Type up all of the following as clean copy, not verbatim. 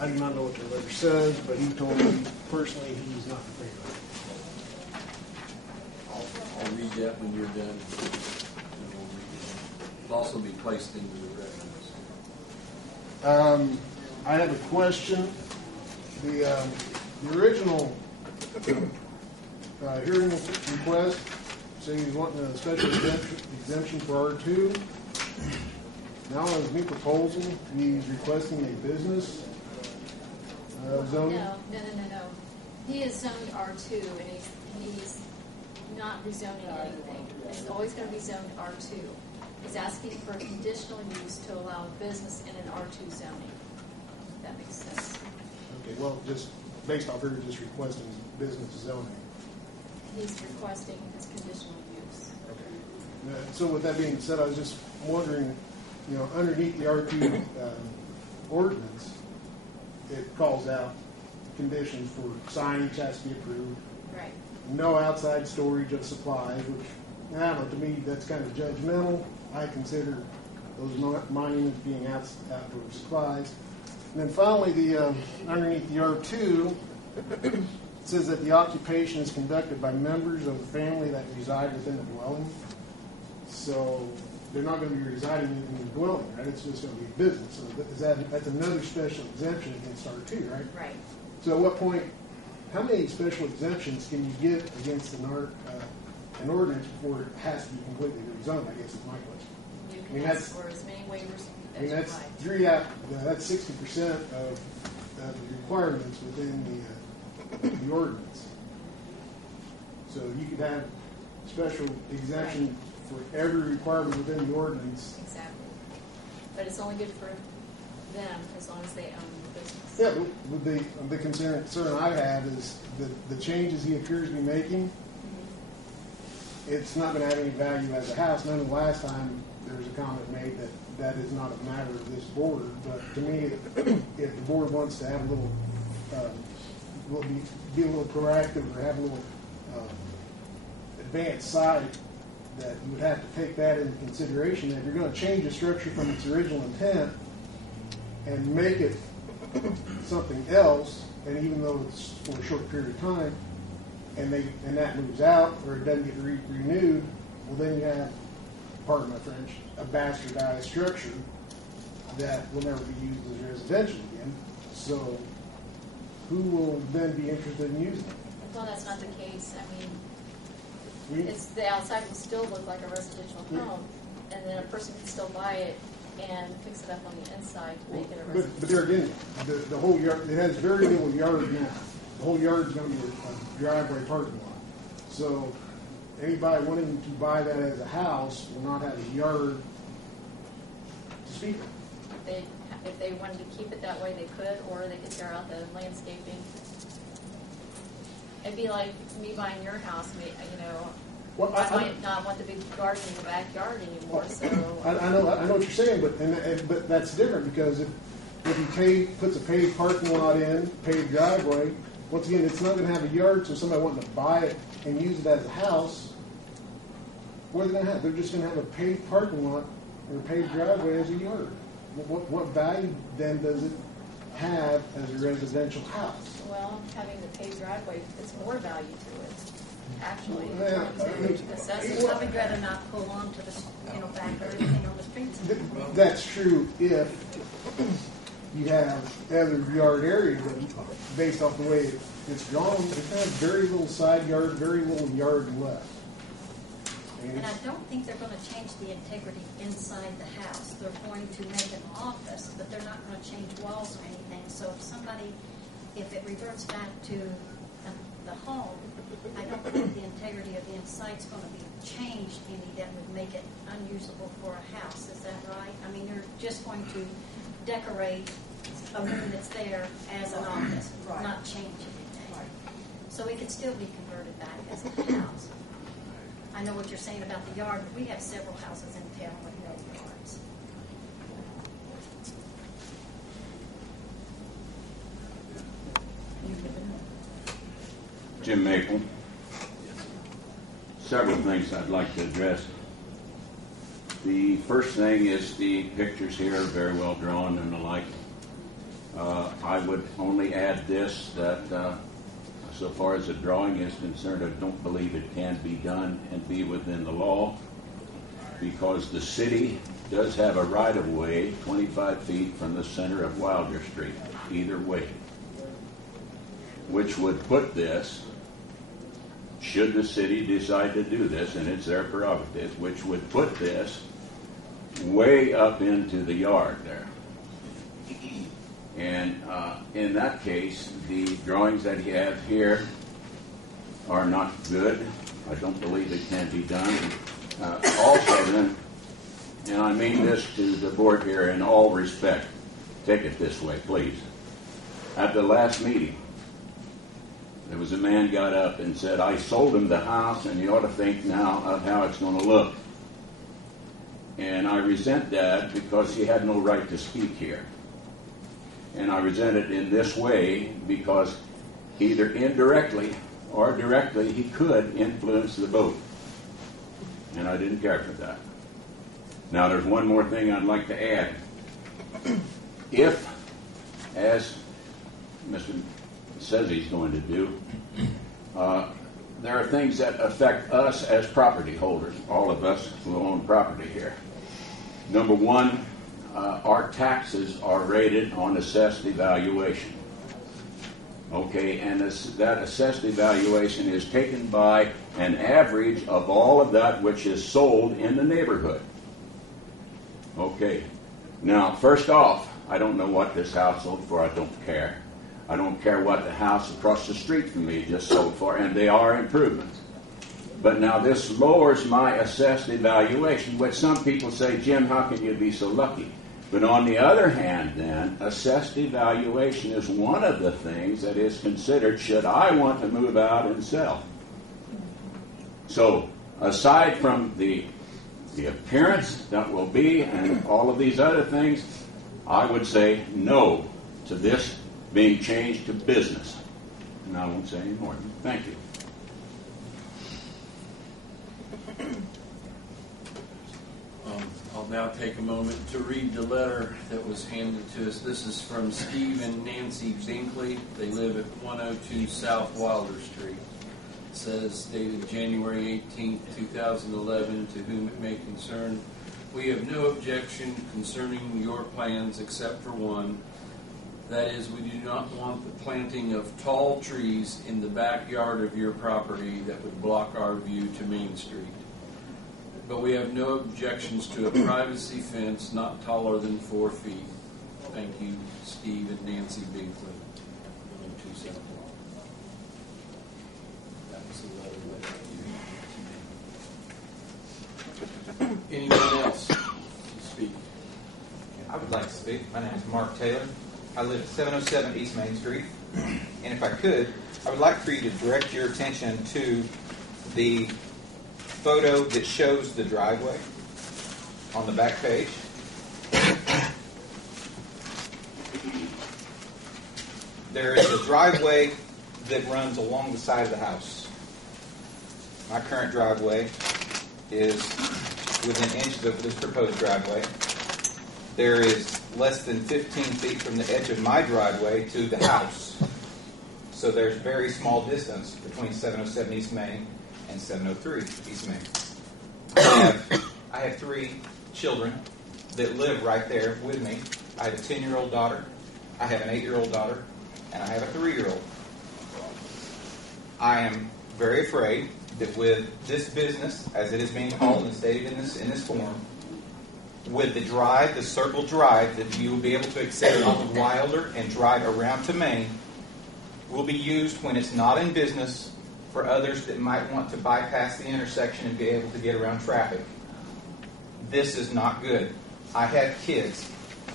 I do not know what the letter says, but he told me personally he's not in favor of it. I'll read that when you're done. And we'll read it. It'll also be placed into the records. I have a question. The original hearing request saying he's wanting a special exemption for R2. Now his new proposal, he's requesting a business zoning. No. He is zoned R2, and he's not rezoning anything. It's always going to be zoned R2. He's asking for a conditional use to allow a business in an R2 zoning. If that makes sense. Okay, well, just based off here, just requesting business zoning. He's requesting his conditional use. Okay. So with that being said, I was just wondering, underneath the R2 ordinance, it calls out conditions for signage has to be approved. Right. No outside storage of supplies, which, I don't know, to me, that's kind of judgmental. I consider those monuments being outdoor supplies. And then finally, underneath the R2, it says that the occupation is conducted by members of the family that reside within the dwelling. So they're not going to be residing in the dwelling, right? It's just going to be a business. So that's another special exemption against R2, right? Right. So at what point, how many special exemptions can you get against an ordinance before it has to be completely rezoned, I guess is my question. You can ask for as many waivers as you that's like. that's 60% of the requirements within the ordinance. So you could have special exemption for every requirement within the ordinance. Exactly. But it's only good for them as long as they own the business. Yeah, with the concern I have is the changes he appears to be making, it's not going to have any value as a house. None of the last time there was a comment made that is not a matter of this board. But to me, if the board wants to have a little, be a little proactive or have a little advanced side, that you would have to take that into consideration. If you're going to change the structure from its original intent and make it something else, and even though it's for a short period of time, and that moves out or it doesn't get renewed, well then you have, pardon my French, a bastardized structure that will never be used as residential again. So who will then be interested in using it? Well, that's not the case. I mean, the outside will still look like a residential home, and then a person can still buy it and fix it up on the inside to make it a residential. But there again, the whole yard, it has very little yard now. The whole yard is going to be a driveway parking lot. So anybody wanting to buy that as a house will not have a yard to speak of. If they wanted to keep it that way, they could, or they could tear out the landscaping. It'd be like me buying your house. Well, I might not want the big garden in the backyard anymore. So I know what you're saying, but that's different because if he puts a paved parking lot in, paved driveway, once again, it's not going to have a yard. So somebody wanting to buy it and use it as a house, what are they going to have? They're just going to have a paved parking lot or a paved driveway as a yard. What value then does it have as a residential house? Well, having the paved driveway, it's more value to it. Actually, Yeah, assessors. I would rather not pull on to the back or anything on the streets. That's true if you have other yard areas, but based off the way it's drawn, it has very little side yard, very little yard left. And I don't think they're going to change the integrity inside the house. They're going to make an office, but they're not going to change walls or anything. So if it reverts back to the home, I don't think the integrity of the inside is going to be changed any that would make it unusable for a house. Is that right? I mean, you're just going to decorate a room that's there as an office, not change anything. So it could still be converted back as a house. I know what you're saying about the yard, but we have several houses in town with no yards. Jim Maple. Several things I'd like to address. The first thing is the pictures here are very well drawn and the like. I would only add this, that so far as the drawing is concerned, I don't believe it can be done and be within the law, because the city does have a right-of-way 25 feet from the center of Wilder Street, either way, which would put this, should the city decide to do this, and it's their prerogative, which would put this way up into the yard there. And in that case, the drawings that you have here are not good. I don't believe it can be done. Also then, and I mean this to the board here in all respect, take it this way, please. At the last meeting, there was a man got up and said, I sold him the house, and you ought to think now of how it's going to look. And I resent that, because he had no right to speak here. And I resent it in this way because either indirectly or directly he could influence the vote. And I didn't care for that. Now there's one more thing I'd like to add. If, as Mr. says he's going to do, there are things that affect us as property holders, all of us who own property here. Number one, our taxes are rated on assessed evaluation. Okay, and that assessed evaluation is taken by an average of all of that which is sold in the neighborhood. Okay, now first off, I don't know what this house sold for, I don't care. I don't care what the house across the street from me just sold for, and they are improvements. But now this lowers my assessed evaluation, which some people say, Jim, how can you be so lucky? But on the other hand, then, assessed evaluation is one of the things that is considered should I want to move out and sell. So, aside from the appearance that will be and all of these other things, I would say no to this being changed to business. And I won't say any more. Thank you. I'll now take a moment to read the letter that was handed to us. This is from Steve and Nancy Zinkley. They live at 102 South Wilder Street. It says, dated January 18, 2011, to whom it may concern. We have no objection concerning your plans except for one. That is, we do not want the planting of tall trees in the backyard of your property that would block our view to Main Street. But we have no objections to a privacy fence not taller than 4 feet. Thank you, Steve and Nancy Binkley. That was the letter that you. Anyone else to speak? I would like to speak. My name is Mark Taylor. I live at 707 East Main Street. And if I could, I would like for you to direct your attention to the photo that shows the driveway on the back page. There is a driveway that runs along the side of the house. My current driveway is within inches of this proposed driveway. There is less than 15 feet from the edge of my driveway to the house. So there's very small distance between 707 East Main and 703 East Main. I have 3 children that live right there with me. I have a 10-year-old daughter, I have an 8-year-old daughter, and I have a 3-year-old. I am very afraid that with this business, as it is being called and stated in this form, with the drive, the circle drive that you will be able to access off of Wilder and drive around to Main, will be used when it's not in business for others that might want to bypass the intersection and be able to get around traffic. This is not good. I have kids.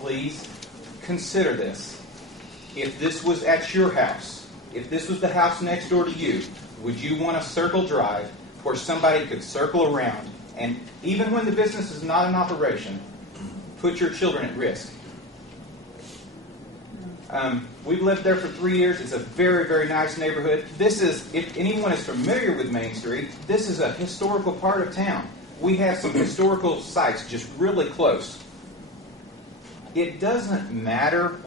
Please consider this. If this was at your house, if this was the house next door to you, would you want a circle drive where somebody could circle around and, even when the business is not in operation, put your children at risk? We've lived there for 3 years. It's a very, very nice neighborhood. This is, if anyone is familiar with Main Street, this is a historical part of town. We have some historical sites just really close. It doesn't matter